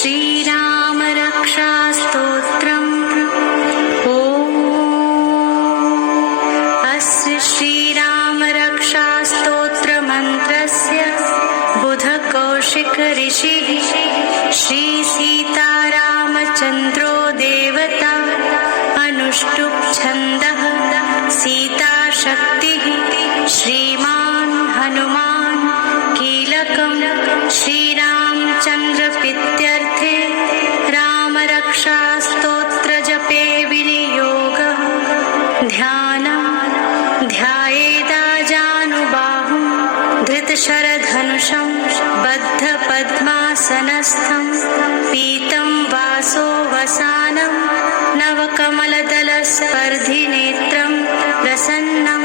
श्रीराम रक्षास्तोत्रम्। अस्य श्रीराम रक्षास्तोत्रमन्त्रस्य बुधकौशिक ऋषिः श्री सीतारामचन्द्रो देवता अनुष्टुप् छन्दः सीताशक्तिः श्रीमान् हनुमान् कीलकं श्रीरामचन्द्रप्रीत्यर्थे रामरक्षास्तोत्रजपे विनियोगः। ध्यायेदाजानुबाहुं धृतशरधनुषं बद्धपद्मासनस्थं पीतं वासो वसानं नवकमलदलस्पर्धिनेत्रं प्रसन्नं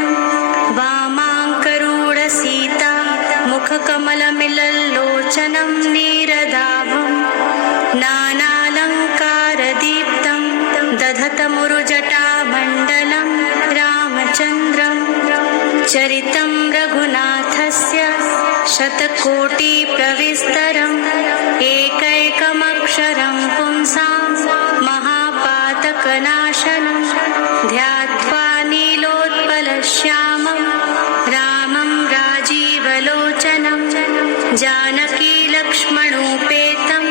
वामाङ्करूढसीता मुखकमलमिलल्लोचनं नीरदाभं नानालङ्कारदीप्तं दधतमुरुजटामण्डलं रामचन्द्रं। चरितं रघुनाथस्य शतकोटिप्रविस्तरम् एकैकमक्षरं पुंसां महापातकनाशनं ध्यात्वा नीलोत्पलश्यामं रामं राजीवलोचनं जानकीलक्ष्मणोपेतं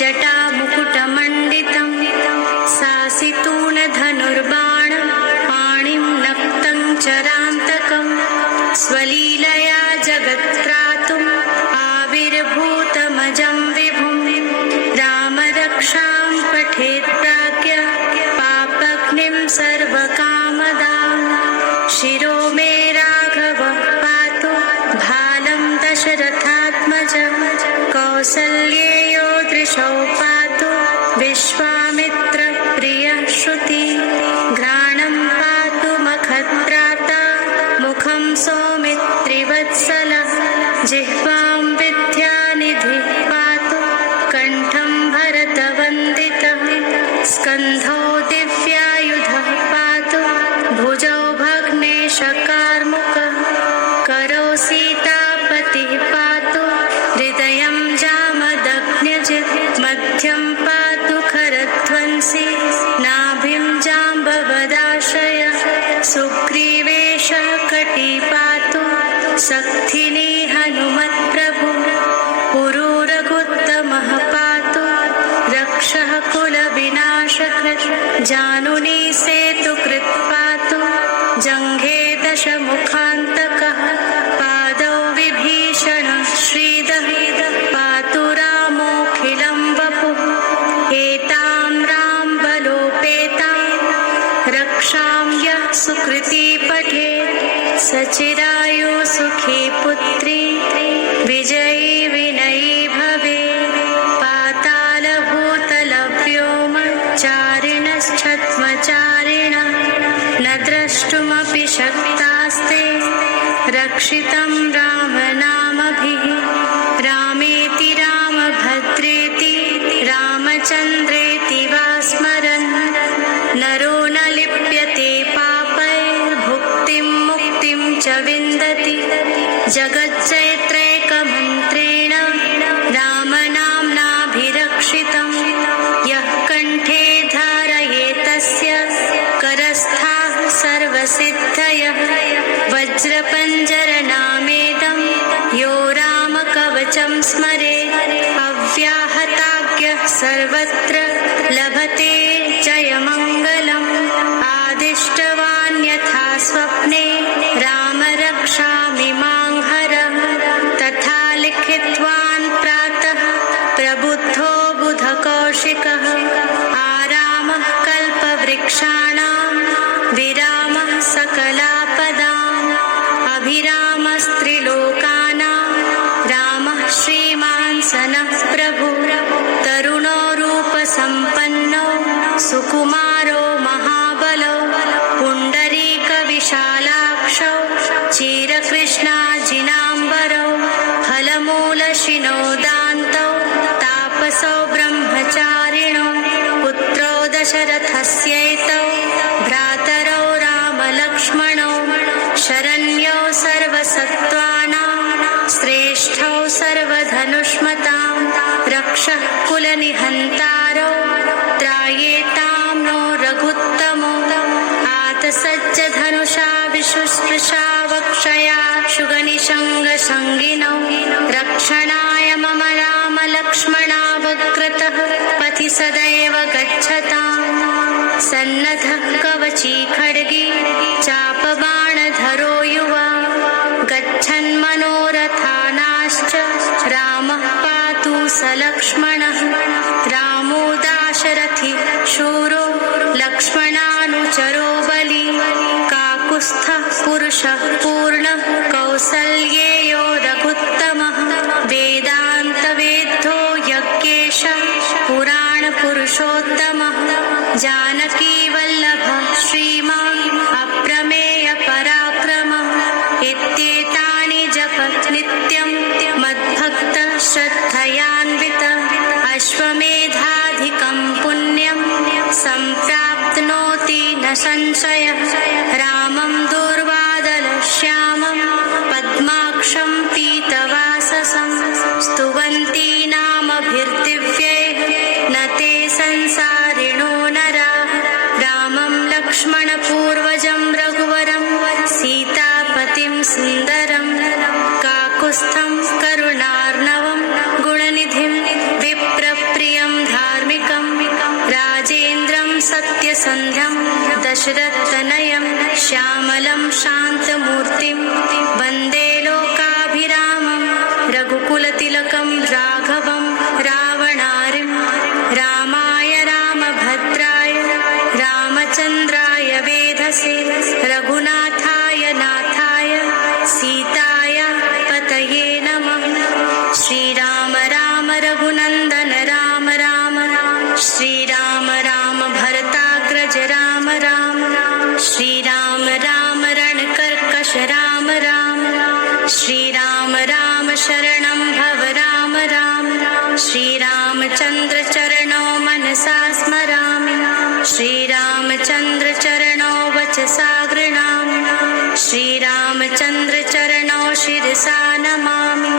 जटामुकुटमण्डितं सासितूणधनुर्बाण पाणिं नक्तं चरान्तकं स्वलीलया जगत्त्रातुम् आविर्भूतमजं विभुं। रामरक्षां पठेत् प्राज्ञ पापग्निं सर्वकामदां शिरो मे राघवः पातु भालं दशरथात्मजं कौसल्येयो दृशौ पातु विश्वामित्रप्रियः श्रुति घ्राणं पातु मखत्राता मुखं सौमित्रिवत्सलः जिह्वां विद्यानिधिः पातु कण्ठं भरतवन्दितः स्कन्धौ दिव्यायुधः पातु भुजौ भग्नेशकार्मुकः करौ सीतापतिः पातु हृदयं जामदग्न्यजित् मध्यं पातु खरध्वंसी नाभिं जाम्बवदाश्रयः सुग्रीवेशः कटी पातु सक्थिनी हनुमत्प्रभु पुरुरघुत्तमः पातु रक्षः कुलविनाशकृत् जानुनी सेतुकृत् पातु जङ्घे दशमुखान्तकः पादौ विभीषणः श्रीदः पातु रामोऽखिलं वपुः एतां रामबलोपेतां रक्षां यः सुकृती पठेत् सचिरायु सुखी पुत्री विजयी विनयी भवेत्। पातालभूतलव्योमचारिणश्छद्मचारिणः न द्रष्टुमपि शक्तास्ते रक्षितं रामनामभिः। रामेति रामभद्रेति रामचन्द्रेति वा स्मरन् नरो न लिप्यते पापैर्भुक्तिं मुक्तिं च विन्दति। जगच्चैत्रैकमन्त्रेण रामनाम्नाभिरक्षितं यः कण्ठे धारयेतस्य करस्थाः सर्वसिद्धयः। वज्रपञ्जरनामेदं यो रामकवचं स्मरेत् अव्याहताज्ञः सर्वत्र लभते जयमङ्गलम्। आदिष्टवान् यथा स्वप्ने राम रक्षामि मां हरः तथा लिखितवान् प्रातः प्रबुद्धो बुधकौशिकः। आरामः कल्पवृक्षाणां विरामः सकलापदाम् अभिरामस्त्रिलोकानां रामः श्रीमान् सनः प्रभु। तरुणो रूपसम्पन्नो सुकुमारो महाबलो पुण्डरीकविशालाक्षौ चीरकृष्णाजिनाम्बरौ फलमूलशिनोदान्तौ तापसौ ब्रह्मचारिणौ पुत्रौ दशरथस्यैतौ भ्रातरौ रामलक्ष्मणौ शरण्यौ सर्वसत्त्वानां श्रेष्ठौ सर्वधनुष्मतां रक्षः कुल निहन्तारो त्रायेतां नो रघुत्तमो आतसज्ज धनुषा विशुस्पृशा वक्षया शुगनिशङ्गसङ्गिनौ रक्षणाय मम राम लक्ष्मणावग्रतः पथि सदैव गच्छताम् सन्नद्धः कवची खड्गी चापबाणधरो युवा गच्छन्मनोरथानाश्च रामः पातु स लक्ष्मणः रामो दाशरथि शूरो लक्ष्मणानुचरो बली काकुत्स्थः पुरुषः पूर्णः कौसल्येयो रघुत्तमः वेदान्तवेद्यो यज्ञेशः पुराणपुरुषोत्तमः जानकीवल्लभः श्रीमान् अप्रमेय पराक्रमः इत्येतानि जपत् नित्यं मद्भक्तः श्रद्धयान्वितः अश्वमेधाधिकं पुण्यं सम्प्राप्नोति न संशयः रामं दूर्वादलश्यामं पद्माक्षं पीतवाससं स्तुवन्ति नामभिर्दिव्यैः न ते संसारिणो नराः रामं लक्ष्मणपूर्वजं रघुवरं सीतापतिं सुन्दरं काकुत्स्थं करुणार्णवं गुणनिधिं विप्रप्रियं धार्मिकं राजेन्द्रं सत्यसन्ध्यं दशरथतनयं श्यामलं शान्तमूर्तिं वन्दे लोकाभिरामं रघुकुलतिलकं राघवं रावणारिं रामाय रामभद्राय रामचन्द्राय वेधसे रघुनाथाय नाथाय सीताय पतये नमः श्रीराम राम रघुनन्दन राम राम श्रीराम राम भरताग्रज राम राम श्रीराम राम रणकर्कश राम राम श्रीराम राम शरणं भव राम राम श्रीरामचन्द्र चरणो मनसा स्मरामि श्रीरामचन्द्र चरणो वचसा गृह्णामि श्रीरामचन्द्र चरणो शिरसा नमामि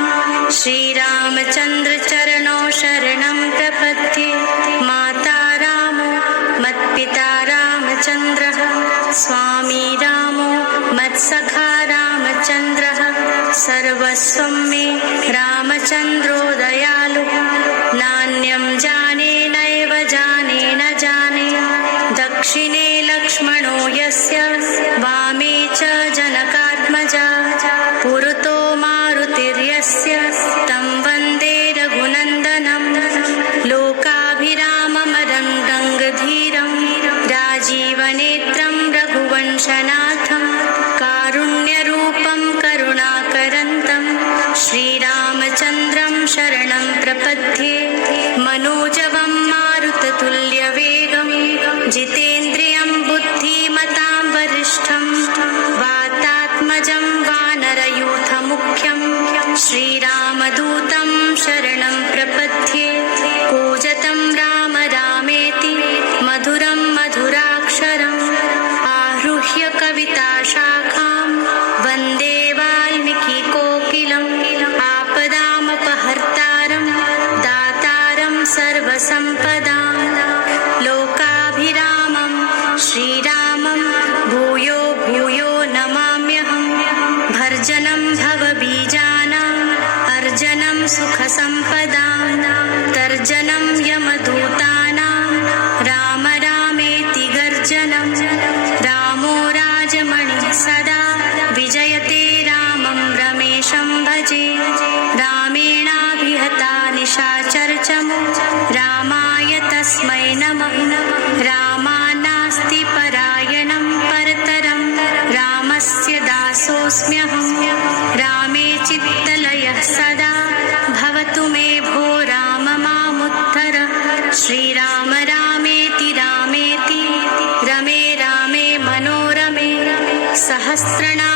श्रीरामचन्द्र चरणो शरणं प्रपद्ये माता रामो मत्पिता रामचन्द्रः स्वामी रामो मत्सखा रामचन्द्रः सर्वस्वं मे रामचन्द्रो दयालुः नान्यं जाने नैव जाने न जाने दक्षिणे लक्ष्मणो यस्य वामे च जनकात्मजा पुरतो मारुतिर्यस्य तं वन्दे रघुनन्दनं लोकाभिराममदं गङ्गधीरं राजीवनेत्रं रघुवंशनाथं कारुण्यरूपं करुणाकरन्तं श्रीरामचन्द्रं शरणं प्रपद्ये मनोजवं मारुततुल्यवेगं जितेन्द्रियं बुद्धिमतां वरिष्ठं वातात्मजं वानरयूथमुख्यं श्रीरामदूतं शरणं प्रपद्ये कूजतं राम रामेति मधुरं मधुराक्षरम् आरुह्य कविताशाखां वन्दे वाल्मीकिकोकिलम् आपदामपहर्तारं दातारं सर्वसम्पदां लोकाभिरामं श्रीरामं भूयो भूयो नमाम्यहं भर्जनं भवबीजानाम् अर्जनं सुखसम्पदां तर्जनं यमदूतानां राम रामेति गर्जनं रामो राजमणिः सदा विजयते रामं रमेशं भजे रामेणाभिहता निशाचरचमो रामाय तस्मै नमः रामानास्ति परायणं परतरं रामस्य दासोऽस्म्यहं रामे चित्तलयः सदा भवतु मे भो राम मामुत्तर श्रीराम रामेति रामेति रमे रामे मनोरमे सहस्रनाम